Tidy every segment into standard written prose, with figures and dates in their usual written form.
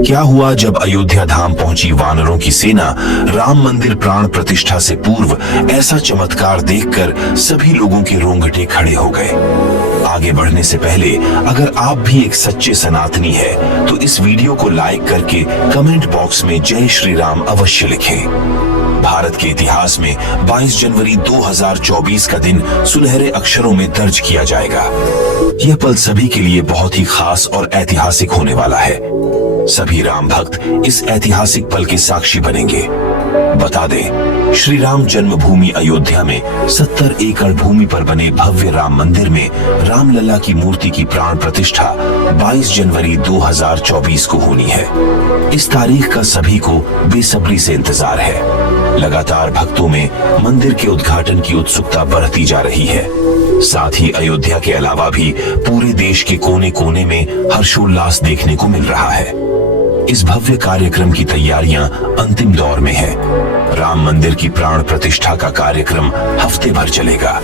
क्या हुआ जब अयोध्या धाम पहुंची वानरों की सेना राम मंदिर प्राण प्रतिष्ठा से पूर्व ऐसा चमत्कार देखकर सभी लोगों के रोंगटे खड़े हो गए। आगे बढ़ने से पहले अगर आप भी एक सच्चे सनातनी है तो इस वीडियो को लाइक करके कमेंट बॉक्स में जय श्री राम अवश्य लिखें। भारत के इतिहास में 22 जनवरी 2024 का दिन सुनहरे अक्षरों में दर्ज किया जाएगा। यह पल सभी के लिए बहुत ही खास और ऐतिहासिक होने वाला है। सभी राम भक्त इस ऐतिहासिक पल के साक्षी बनेंगे। बता दें, श्री राम जन्मभूमि अयोध्या में 70 एकड़ भूमि पर बने भव्य राम मंदिर में रामलला की मूर्ति की प्राण प्रतिष्ठा 22 जनवरी 2024 को होनी है। इस तारीख का सभी को बेसब्री से इंतजार है। लगातार भक्तों में मंदिर के उद्घाटन की उत्सुकता बढ़ती जा रही है। साथ ही अयोध्या के अलावा भी पूरे देश के कोने कोने में हर्षोल्लास देखने को मिल रहा है। इस भव्य कार्यक्रम की तैयारियां अंतिम दौर में है। राम मंदिर की प्राण प्रतिष्ठा का कार्यक्रम हफ्ते भर चलेगा।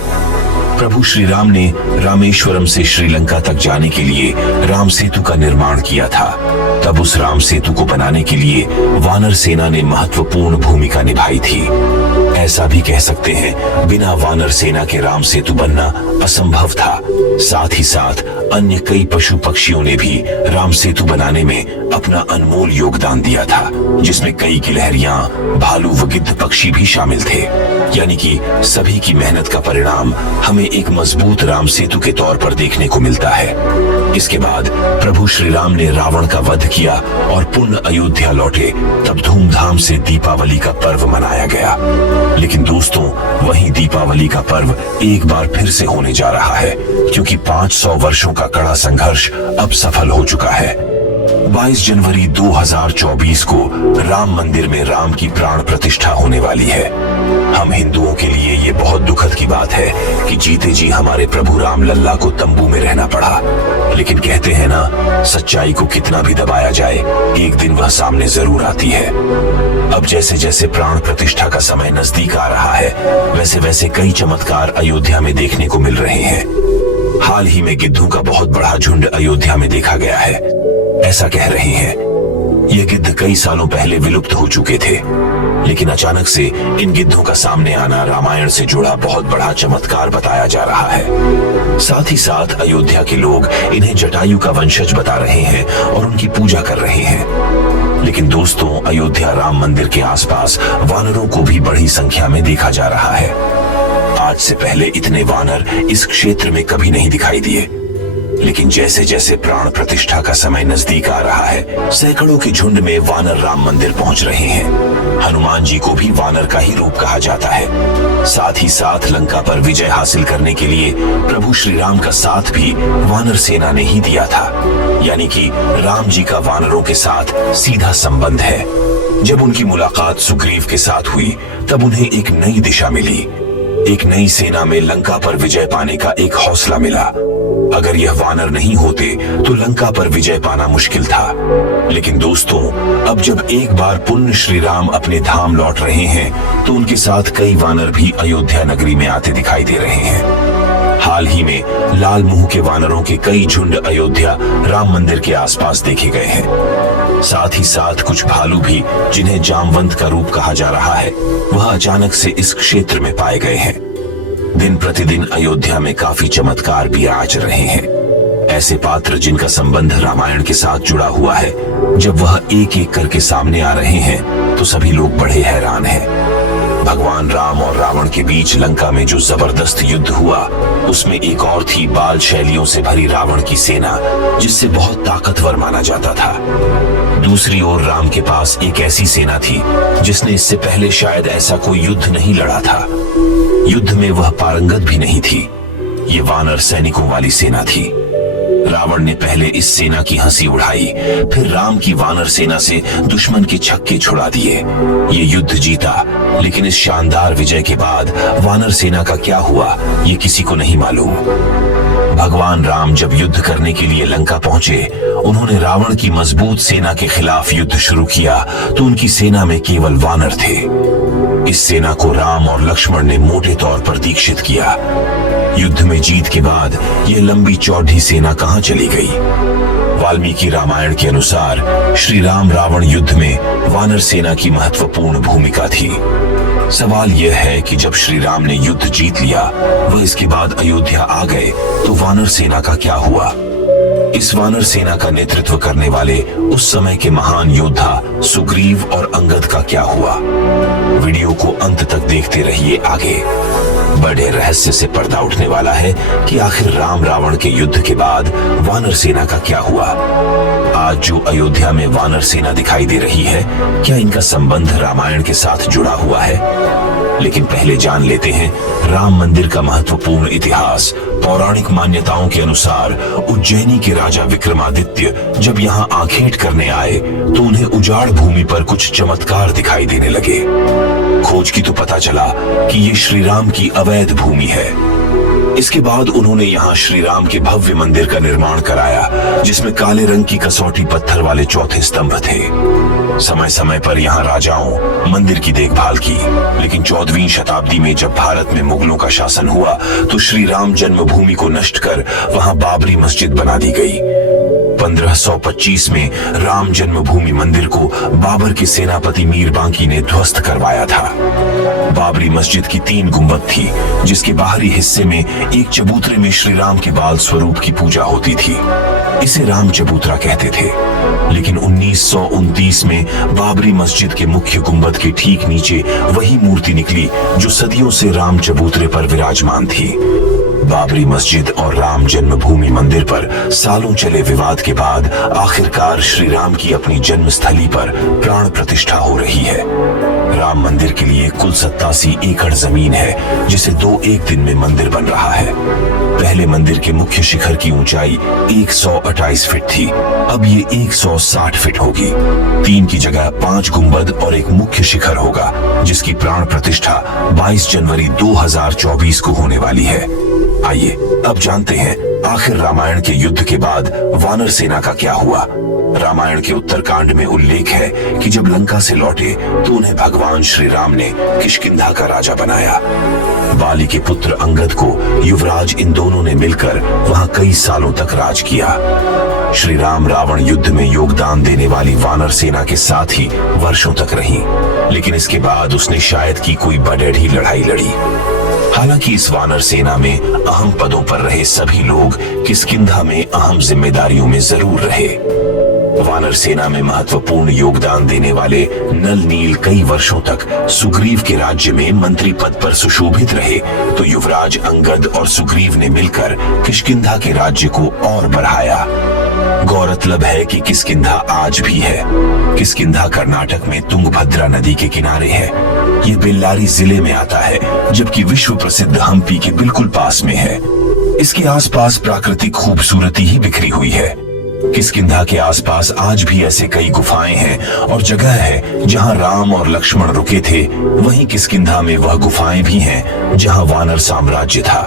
प्रभु श्री राम ने रामेश्वरम से श्रीलंका तक जाने के लिए राम सेतु का निर्माण किया था। तब उस राम सेतु को बनाने के लिए वानर सेना ने महत्वपूर्ण भूमिका निभाई थी। ऐसा भी कह सकते हैं, बिना वानर सेना के राम सेतु बनना असंभव था। साथ ही साथ अन्य कई पशु पक्षियों ने भी राम सेतु बनाने में अपना अनमोल योगदान दिया था, जिसमें कई गिलहरियां, भालू व गिद्ध पक्षी भी शामिल थे। यानी कि सभी की मेहनत का परिणाम हमें एक मजबूत राम सेतु के तौर पर देखने को मिलता है। इसके बाद प्रभु श्री राम ने रावण का वध किया और पुनः अयोध्या लौटे। तब धूमधाम से दीपावली का पर्व मनाया गया। लेकिन दोस्तों, वहीं दीपावली का पर्व एक बार फिर से होने जा रहा है, क्योंकि 500 वर्षों का कड़ा संघर्ष अब सफल हो चुका है। 22 जनवरी 2024 को राम मंदिर में राम की प्राण प्रतिष्ठा होने वाली है। हम हिंदुओं के लिए ये बहुत दुखद की बात है कि जीते जी हमारे प्रभु राम लल्ला को तंबू में रहना पड़ा। लेकिन कहते हैं ना, सच्चाई को कितना भी दबाया जाए, एक दिन वह सामने जरूर आती है। अब जैसे जैसे प्राण प्रतिष्ठा का समय नजदीक आ रहा है, वैसे वैसे कई चमत्कार अयोध्या में देखने को मिल रहे हैं। हाल ही में गिद्धों का बहुत बड़ा झुंड अयोध्या में देखा गया है। ऐसा कह रहे हैं, ये गिद्ध कई सालों पहले विलुप्त हो चुके थे, लेकिन अचानक से इन गिद्धों का सामने आना रामायण से जुड़ा बहुत बड़ा चमत्कार बताया जा रहा है। साथ ही साथ अयोध्या के लोग इन्हें जटायु का वंशज बता रहे हैं और उनकी पूजा कर रहे हैं। लेकिन दोस्तों, अयोध्या राम मंदिर के आसपास वानरों को भी बड़ी संख्या में देखा जा रहा है। आज से पहले इतने वानर इस क्षेत्र में कभी नहीं दिखाई दिए। लेकिन जैसे जैसे प्राण प्रतिष्ठा का समय नजदीक आ रहा है, सैकड़ों के झुंड में वानर राम मंदिर पहुंच रहे हैं। हनुमान जी को भी वानर का ही रूप कहा जाता है। साथ ही साथ लंका पर विजय हासिल करने के लिए प्रभु श्री राम का साथ भी वानर सेना ने ही दिया था। यानी कि राम जी का वानरों के साथ सीधा संबंध है। जब उनकी मुलाकात सुग्रीव के साथ हुई, तब उन्हें एक नई दिशा मिली। एक नई सेना में लंका पर विजय पाने का एक हौसला मिला। अगर यह वानर नहीं होते तो लंका पर विजय पाना मुश्किल था। लेकिन दोस्तों, अब जब एक बार पुण्य श्री राम अपने धाम लौट रहे हैं, तो उनके साथ कई वानर भी अयोध्या नगरी में आते दिखाई दे रहे हैं। हाल ही में लाल मुंह के वानरों के कई झुंड अयोध्या राम मंदिर के आसपास देखे गए हैं। साथ ही साथ कुछ भालू भी, जिन्हें जामवंत का रूप कहा जा रहा है, वह अचानक से इस क्षेत्र में पाए गए हैं। दिन प्रतिदिन अयोध्या में काफी चमत्कार भी आच रहे हैं। ऐसे पात्र जिनका संबंध रामायण के साथ जुड़ा हुआ है, जब वह एक एक करके सामने आ रहे हैं, तो सभी लोग बड़े हैरान हैं। भगवान राम और रावण के बीच लंका में जो जबरदस्त युद्ध हुआ, उसमें एक और थी बाल शैलियों से भरी रावण की सेना, जिससे बहुत ताकतवर माना जाता था। दूसरी ओर राम के पास एक ऐसी सेना थी जिसने इससे पहले शायद ऐसा कोई युद्ध नहीं लड़ा था। युद्ध में वह पारंगत भी नहीं थी। ये वानर सैनिकों वाली सेना थी। रावण ने पहले इस सेना की हंसी उड़ाई, फिर राम की वानर सेना से दुश्मन के छक्के छुड़ा दिए। ये युद्ध जीता, लेकिन इस शानदार विजय के बाद वानर सेना का क्या हुआ, ये किसी को नहीं मालूम। भगवान राम जब युद्ध करने के लिए लंका पहुंचे, उन्होंने रावण की मजबूत सेना के खिलाफ युद्ध शुरू किया, तो उनकी सेना में केवल वानर थे। इस सेना को राम और लक्ष्मण ने मोटे तौर पर दीक्षित किया। युद्ध में जीत के बाद ये लंबी चौड़ी सेना कहां चली गई? वाल्मीकि रामायण के अनुसार श्री राम रावण युद्ध में वानर सेना की महत्वपूर्ण भूमिका थी। सवाल यह है कि जब श्री राम ने युद्ध जीत लिया व इसके बाद अयोध्या आ गए तो वानर सेना का क्या हुआ? इस वानर सेना का नेतृत्व करने वाले उस समय के महान योद्धा सुग्रीव और अंगद का क्या हुआ? वीडियो को अंत तक देखते रहिए। आगे बड़े रहस्य से पर्दा उठने वाला है कि आखिर राम रावण के युद्ध के बाद वानर सेना का क्या हुआ। आज जो अयोध्या में वानर सेना दिखाई दे रही है, क्या इनका संबंध रामायण के साथ जुड़ा हुआ है? लेकिन पहले जान लेते हैं राम मंदिर का महत्वपूर्ण इतिहास। पौराणिक मान्यताओं के अनुसार उज्जैनी के राजा विक्रमादित्य जब यहाँ आखेट करने आए तो उन्हें उजाड़ भूमि पर कुछ चमत्कार दिखाई देने लगे। खोज की तो पता चला कि ये श्री राम की अवैध भूमि है। इसके बाद उन्होंने यहाँ श्री राम के भव्य मंदिर का निर्माण कराया, जिसमें काले रंग की कसौटी पत्थर वाले चौथे स्तंभ थे। समय समय पर यहाँ राजाओं मंदिर की देखभाल की, लेकिन 14वीं शताब्दी में जब भारत में मुगलों का शासन हुआ तो श्री राम जन्मभूमि को नष्ट कर वहाँ बाबरी मस्जिद बना दी गई। 1525 में राम जन्मभूमि मंदिर को बाबर के सेनापति मीर बांकी ने ध्वस्त करवाया था। बाबरी मस्जिद की 3 गुंबद थी, जिसके बाहरी हिस्से में एक चबूतरे में श्री राम के बाल स्वरूप की पूजा होती थी। इसे राम चबूतरा कहते थे। लेकिन 1929 में बाबरी मस्जिद के मुख्य गुंबद के ठीक नीचे वही मूर्ति निकली जो सदियों से राम चबूतरे पर विराजमान थी। बाबरी मस्जिद और राम जन्मभूमि मंदिर पर सालों चले विवाद के बाद आखिरकार श्री राम की अपनी जन्मस्थली पर प्राण प्रतिष्ठा हो रही है। राम मंदिर के लिए कुल 87 एकड़ जमीन है, जिसे 2 एक दिन में मंदिर बन रहा है। पहले मंदिर के मुख्य शिखर की ऊंचाई 128 फीट थी, अब ये 160 फीट होगी। 3 की जगह 5 गुंबद और एक मुख्य शिखर होगा, जिसकी प्राण प्रतिष्ठा 22 जनवरी 2024 को होने वाली है। आइए अब जानते हैं आखिर रामायण के युद्ध के बाद वानर सेना का क्या हुआ। रामायण के उत्तरकांड में उल्लेख है कि जब लंका से लौटे तो उन्हें भगवान श्री राम ने किष्किंधा का राजा बनाया। बाली के पुत्र अंगद को युवराज इन दोनों ने मिलकर वहां कई सालों तक राज किया। श्री राम रावण युद्ध में योगदान देने वाली वानर सेना के साथ ही वर्षों तक रही, लेकिन इसके बाद उसने शायद की कोई बड़ेढ़ी लड़ाई लड़ी। हालांकि इस वानर सेना में अहम पदों पर रहे सभी लोग किष्किंधा में अहम जिम्मेदारियों में जरूर रहे। वानर सेना में महत्वपूर्ण योगदान देने वाले नल नील कई वर्षों तक सुग्रीव के राज्य में मंत्री पद पर सुशोभित रहे, तो युवराज अंगद और सुग्रीव ने मिलकर किष्किंधा के राज्य को और बढ़ाया। गौरतलब है कि किष्किंधा आज भी है। किष्किंधा कर्नाटक में तुंगभद्रा नदी के किनारे है। ये बेल्लारी जिले में आता है, जबकि विश्व प्रसिद्ध हम्पी के बिल्कुल पास में है। इसके आसपास प्राकृतिक खूबसूरती ही बिखरी हुई है। किष्किंधा के आसपास आज भी ऐसे कई गुफाएं हैं और जगह है जहां राम और लक्ष्मण रुके थे। वहीं किष्किंधा में वह गुफाएं भी हैं जहां वानर साम्राज्य था।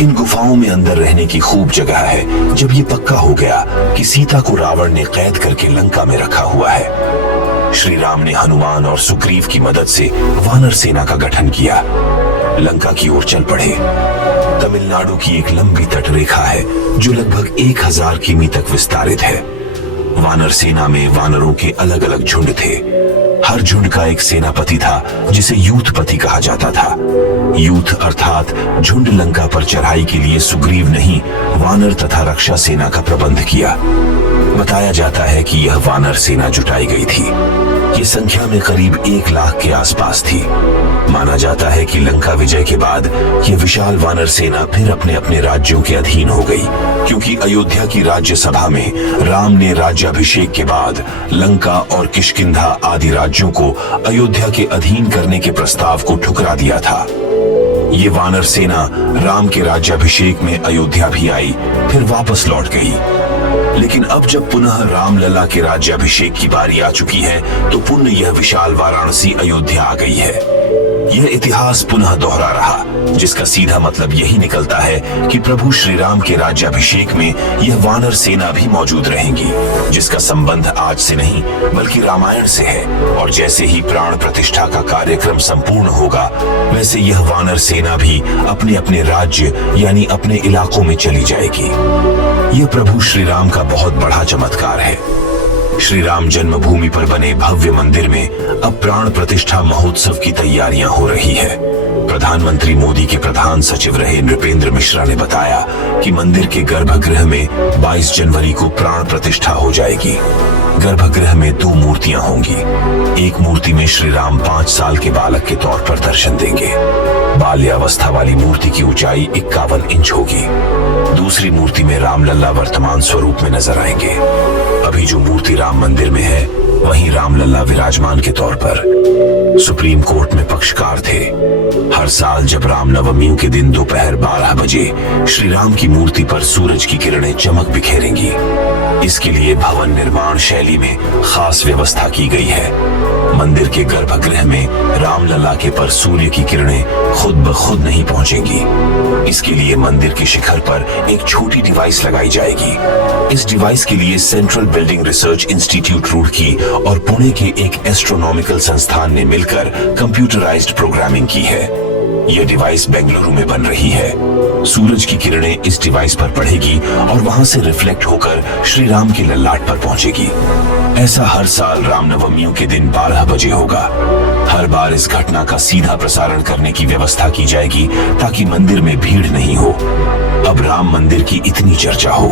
इन गुफाओं में अंदर रहने की खूब जगह है। जब ये पक्का हो गया कि सीता को रावण ने कैद करके लंका में रखा हुआ है, श्री राम ने हनुमान और सुग्रीव की मदद से वानर सेना का गठन किया। लंका की ओर चल पड़े। तमिलनाडु की एक लंबी तटरेखा है जो लगभग 1000 किमी तक विस्तारित है। वानर सेना में वानरों के अलग अलग झुंड थे। हर झुंड का एक सेनापति था जिसे यूथपति कहा जाता था। यूथ अर्थात झुंड लंका पर चढ़ाई के लिए सुग्रीव ने ही वानर तथा रक्षा सेना का प्रबंध किया। बताया जाता है कि यह वानर सेना जुटाई गई थी। ये संख्या में करीब 1 लाख के आसपास थी। माना जाता है कि लंका विजय के बाद ये विशाल वानर सेना फिर अपने अपने राज्यों के अधीन हो गई, क्योंकि अयोध्या की राज्यसभा में राम ने राज्याभिषेक के बाद लंका और किष्किंधा आदि राज्यों को अयोध्या के अधीन करने के प्रस्ताव को ठुकरा दिया था। ये वानर सेना राम के राज्याभिषेक में अयोध्या भी आई, फिर वापस लौट गई। लेकिन अब जब पुनः रामलला के राज्याभिषेक की बारी आ चुकी है, तो पुनः यह विशाल वाराणसी अयोध्या आ गई है। यह इतिहास पुनः दोहरा रहा, जिसका सीधा मतलब यही निकलता है कि प्रभु श्री राम के राज्याभिषेक में यह वानर सेना भी मौजूद रहेंगी, जिसका संबंध आज से नहीं बल्कि रामायण से है। और जैसे ही प्राण प्रतिष्ठा का कार्यक्रम संपूर्ण होगा, वैसे यह वानर सेना भी अपने अपने राज्य यानी अपने इलाकों में चली जाएगी। यह प्रभु श्री राम का बहुत बड़ा चमत्कार है। श्री राम जन्मभूमि पर बने भव्य मंदिर में अब प्राण प्रतिष्ठा महोत्सव की तैयारियां हो रही है। प्रधानमंत्री मोदी के प्रधान सचिव रहे नृपेंद्र मिश्रा ने बताया कि मंदिर के गर्भगृह में 22 जनवरी को प्राण प्रतिष्ठा हो जाएगी। गर्भगृह में 2 मूर्तियां होंगी। एक मूर्ति में श्री राम 5 साल के बालक के तौर पर दर्शन देंगे। बाल्यावस्था वाली मूर्ति की ऊंचाई 51 इंच होगी। दूसरी मूर्ति में रामलला वर्तमान स्वरूप में नजर आएंगे। अभी जो मूर्ति राम मंदिर में है, वहीं रामलला विराजमान के तौर पर सुप्रीम कोर्ट में पक्षकार थे। हर साल जब रामनवमी के दिन दोपहर 12 बजे श्री राम की मूर्ति पर सूरज की किरणें चमक बिखेरेंगी। इसके लिए भवन निर्माण शैली में खास व्यवस्था की गई है। मंदिर के गर्भगृह में रामलला के पर सूर्य की किरणें खुद ब खुद नहीं पहुंचेंगी। इसके लिए मंदिर के शिखर पर एक छोटी डिवाइस लगाई जाएगी। इस डिवाइस के लिए central building research institute Roorkee और पुणे के एक एस्ट्रोनॉमिकल संस्थान ने मिलकर कंप्यूटराइज्ड प्रोग्रामिंग की है। यह डिवाइस बेंगलुरु में बन रही है। सूरज की किरणें इस डिवाइस पर पड़ेगी और वहां से रिफ्लेक्ट होकर श्री राम के ललाट पर पहुंचेगी। ऐसा हर साल रामनवमी के दिन 12 बजे होगा। हर बार इस घटना का सीधा प्रसारण करने की व्यवस्था की जाएगी ताकि मंदिर में भीड़ नहीं हो। अब राम मंदिर की इतनी चर्चा हो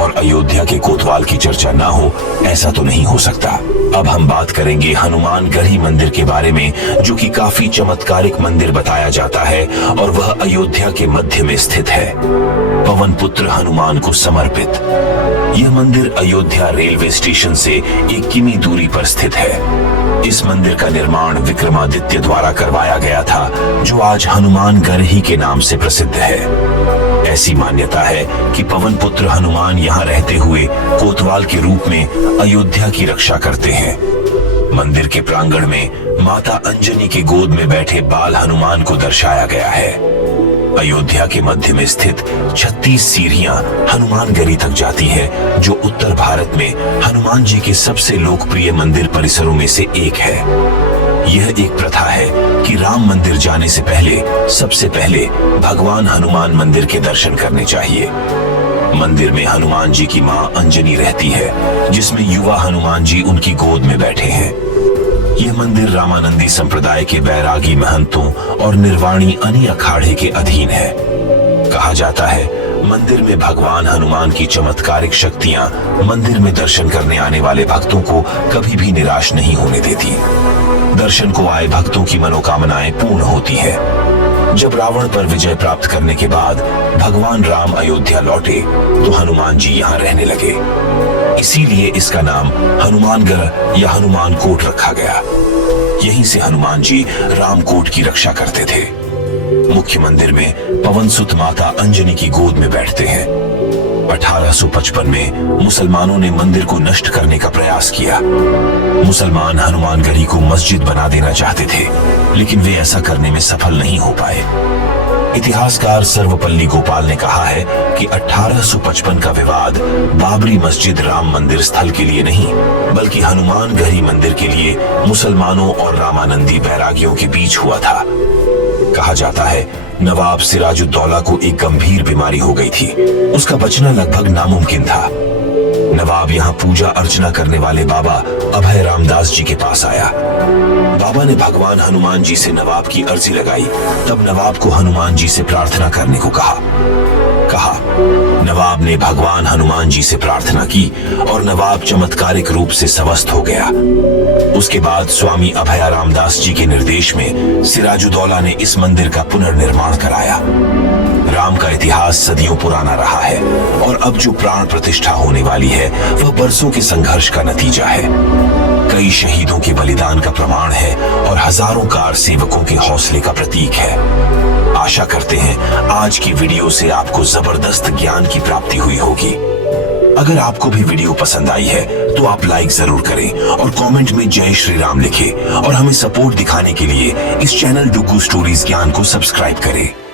और अयोध्या के कोतवाल की चर्चा ना हो, ऐसा तो नहीं हो सकता। अब हम बात करेंगे हनुमानगढ़ी मंदिर के बारे में, जो कि काफी चमत्कारिक मंदिर बताया जाता है और वह अयोध्या के मध्य में स्थित है, पवन पुत्र हनुमान को समर्पित। यह मंदिर अयोध्या रेलवे स्टेशन से 1 किमी दूरी पर स्थित है। इस मंदिर का निर्माण विक्रमादित्य द्वारा करवाया गया था, जो आज हनुमानगढ़ी के नाम से प्रसिद्ध है। ऐसी मान्यता है कि पवन पुत्र हनुमान यहाँ रहते हुए कोतवाल के रूप में अयोध्या की रक्षा करते हैं। मंदिर के प्रांगण में माता अंजनी के गोद में बैठे बाल हनुमान को दर्शाया गया है। अयोध्या के मध्य में स्थित 36 सीढ़ियां हनुमानगढ़ी तक जाती है, जो उत्तर भारत में हनुमान जी के सबसे लोकप्रिय मंदिर परिसरों में से एक है। यह एक प्रथा है कि राम मंदिर जाने से पहले सबसे पहले भगवान हनुमान मंदिर के दर्शन करने चाहिए। मंदिर में हनुमान जी की मां अंजनी रहती है, जिसमें युवा हनुमान जी उनकी गोद में बैठे हैं। यह मंदिर रामानंदी संप्रदाय के बैरागी महंतों और निर्वाणी अनि अखाड़े के अधीन है। कहा जाता है मंदिर में भगवान हनुमान की चमत्कारिक शक्तियां मंदिर में दर्शन करने आने वाले भक्तों को कभी भी निराश नहीं होने देती। दर्शन को आए भक्तों की मनोकामनाएं पूर्ण होती है। जब रावण पर विजय प्राप्त करने के बाद भगवान राम अयोध्या लौटे, तो हनुमान जी यहाँ रहने लगे। इसीलिए इसका नाम हनुमानगढ़ या हनुमान कोट रखा गया। यहीं से हनुमान जी रामकोट की रक्षा करते थे। मुख्य मंदिर में पवन सुत माता अंजनी की गोद में बैठते हैं। 1855 में मुसलमानों ने मंदिर को नष्ट करने का प्रयास किया। मुसलमान हनुमानगढ़ी को मस्जिद बना देना चाहते थे, लेकिन वे ऐसा करने में सफल नहीं हो पाए। इतिहासकार सर्वपल्ली गोपाल ने कहा है कि 1855 का विवाद बाबरी मस्जिद राम मंदिर स्थल के लिए नहीं, बल्कि हनुमानगढ़ी मंदिर के लिए मुसलमानों और रामानंदी बैरागियों के बीच हुआ था। कहा जाता है नवाब सिराजुद्दौला को एक गंभीर बीमारी हो गई थी। उसका बचना लगभग नामुमकिन था। नवाब यहाँ पूजा अर्चना करने वाले बाबा अभय रामदास जी के पास आया। बाबा ने भगवान हनुमान जी से नवाब की अर्जी लगाई। तब नवाब को हनुमान जी से प्रार्थना करने को कहा। नवाब ने भगवान हनुमान जी से प्रार्थना की और नवाब चमत्कारिक रूप से स्वस्थ हो गया। उसके बाद स्वामी अभय रामदास जी के निर्देश में सिराजुद्दौला ने इस मंदिर का पुनर्निर्माण कराया। राम का इतिहास सदियों पुराना रहा है और अब जो प्राण प्रतिष्ठा होने वाली है, वह बरसों के संघर्ष का नतीजा है। कई शहीदों के बलिदान का प्रमाण है और हजारों कार सेवकों के हौसले का प्रतीक है। आशा करते हैं आज की वीडियो से आपको जबरदस्त ज्ञान की प्राप्ति हुई होगी। अगर आपको भी वीडियो पसंद आई है तो आप लाइक जरूर करें और कमेंट में जय श्री राम लिखें और हमें सपोर्ट दिखाने के लिए इस चैनल डुगू स्टोरीज ज्ञान को सब्सक्राइब करें।